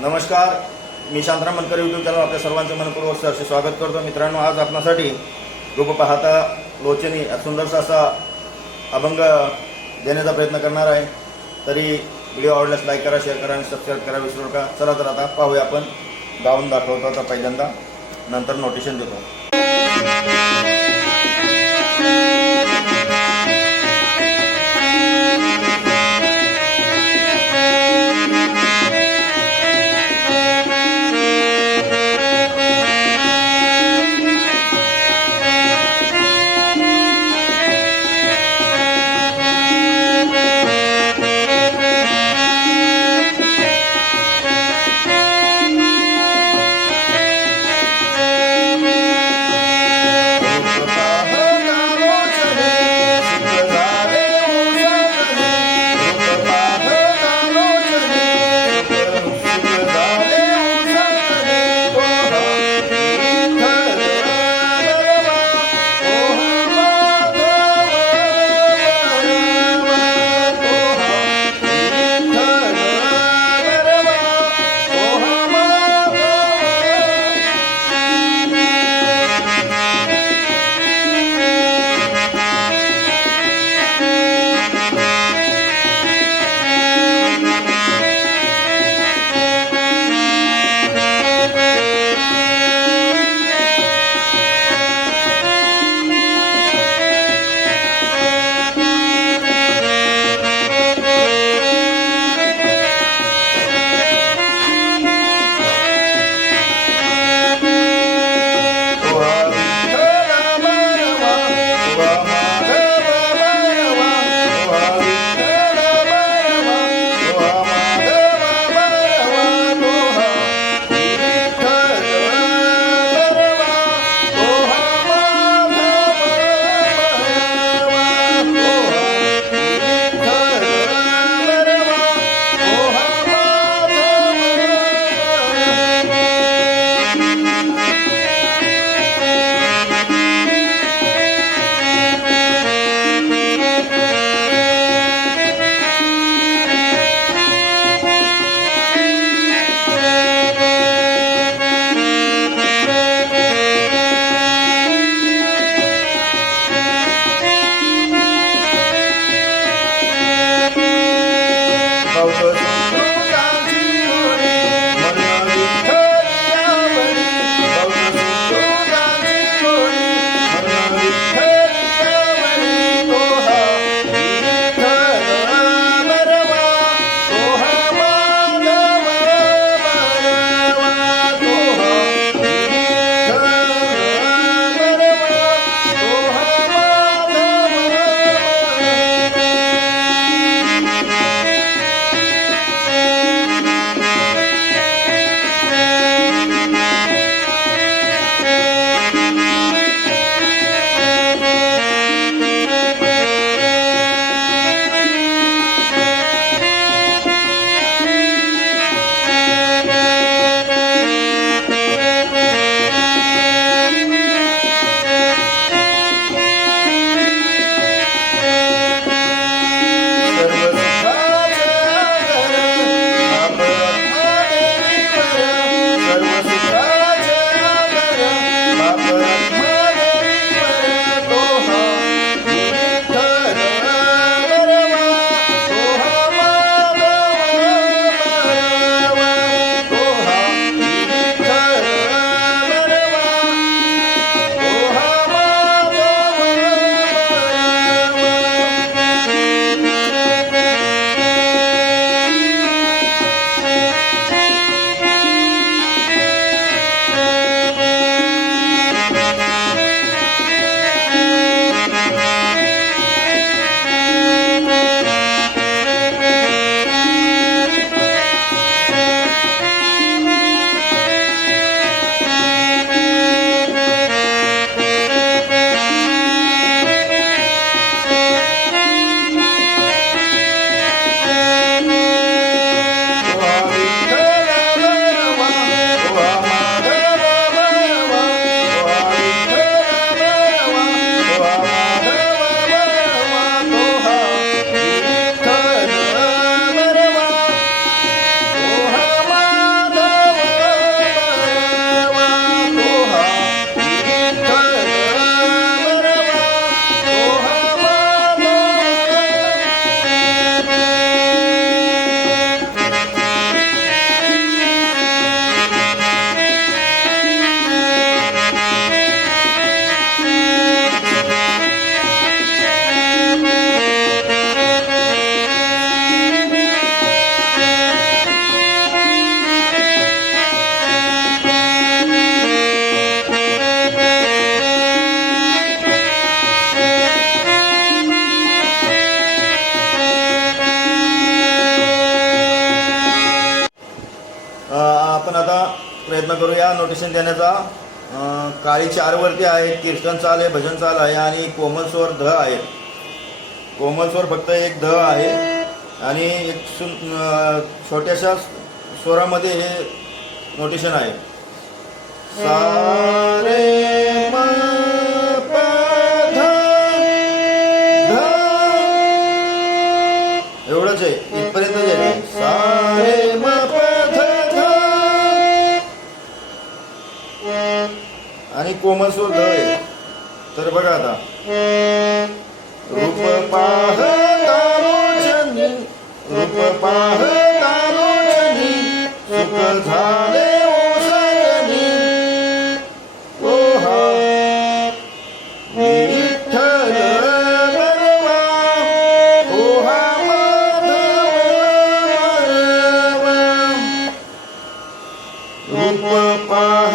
नमस्कार. मी Shantaram Mankar YouTube channel आपल्या सर्वांचं मनपूर्वक सहर्ष स्वागत करतो. मित्रांनो आज आपणासाठी रूप पाहता लोचनी सुंदरसा असा अभंग देण्याचा प्रयत्न करणार आहे. तरी व्हिडिओ आवडल्यास लाईक करा शेअर करा आणि सबस्क्राईब करा विसरू नका. चला तर आता पाहूया आपण. गाऊन दाखवतो आता पहिल्यांदा. नंतर नोटिशन देतो. करूया देण्याचा काळी चार वरती आहे कीर्तन चाल आहे भजन चाल आहे आणि कोमल स्वर ध आहे. कोमल स्वर फक्त एक ध आहे आणि एक सुन छोट्याशा स्वरामध्ये हे नोटेशन आहे. सारे कोमल सूर ध आहे तर बघा आता. रूप पाहतालोचनी रूप पाहतालोचनी सुख झाले ओसरणी ओहा. विठ्ठल बरवा ओहा माधव. रूप पाह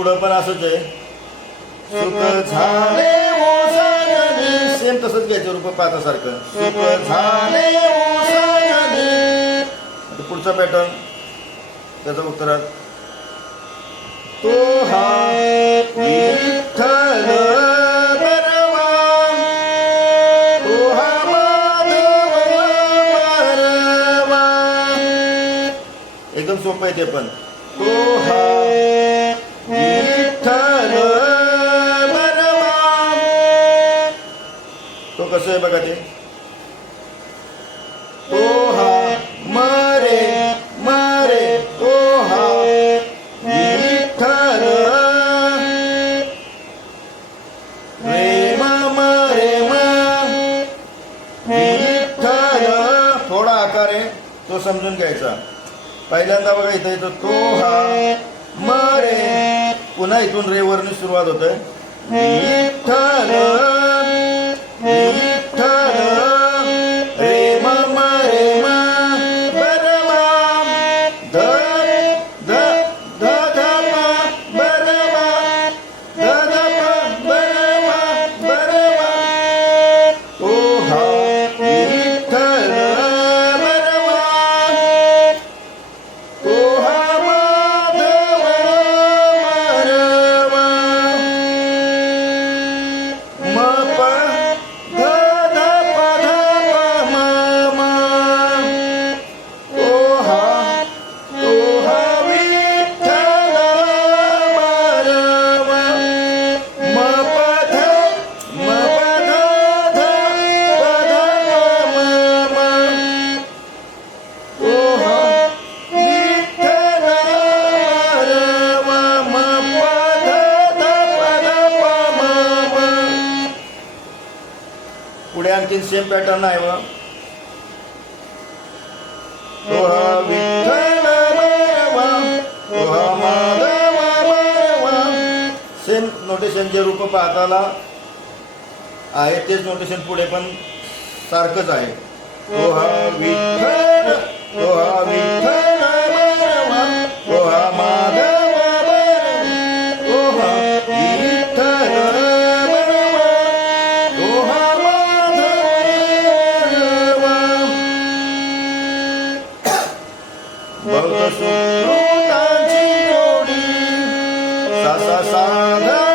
पुढं पण असंच आहे. सुख झाले सेम तसंच घ्यायचं रूप पाहतासारखं. सुख झाले पुढचा पॅटर्न त्याचा उत्तरात तो हा विठ्ठल हा एकदम सोपं आहे ते पण. कसं आहे बघा ते? तो हा मरे मरे तो हा विठ्ठल मरे विठ्ठल. थोडा आकार आहे तो समजून घ्यायचा. पहिल्यांदा बघा इथं येतो तो हा मरे. पुन्हा इथून रेवरनी सुरुवात होत विठ्ठल. विठ्ठल पॅटर्न आहे ओ हा विठ्ठल हा सेम रूप पाहताला आहे तेच नोटेशन पुढे पण सारखंच आहे. हा विठ्ठल विठ्ठल माधव ભક્ત સુખ સાસા સાધા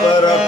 But I.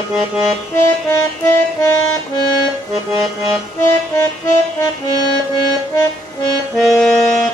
Thank you.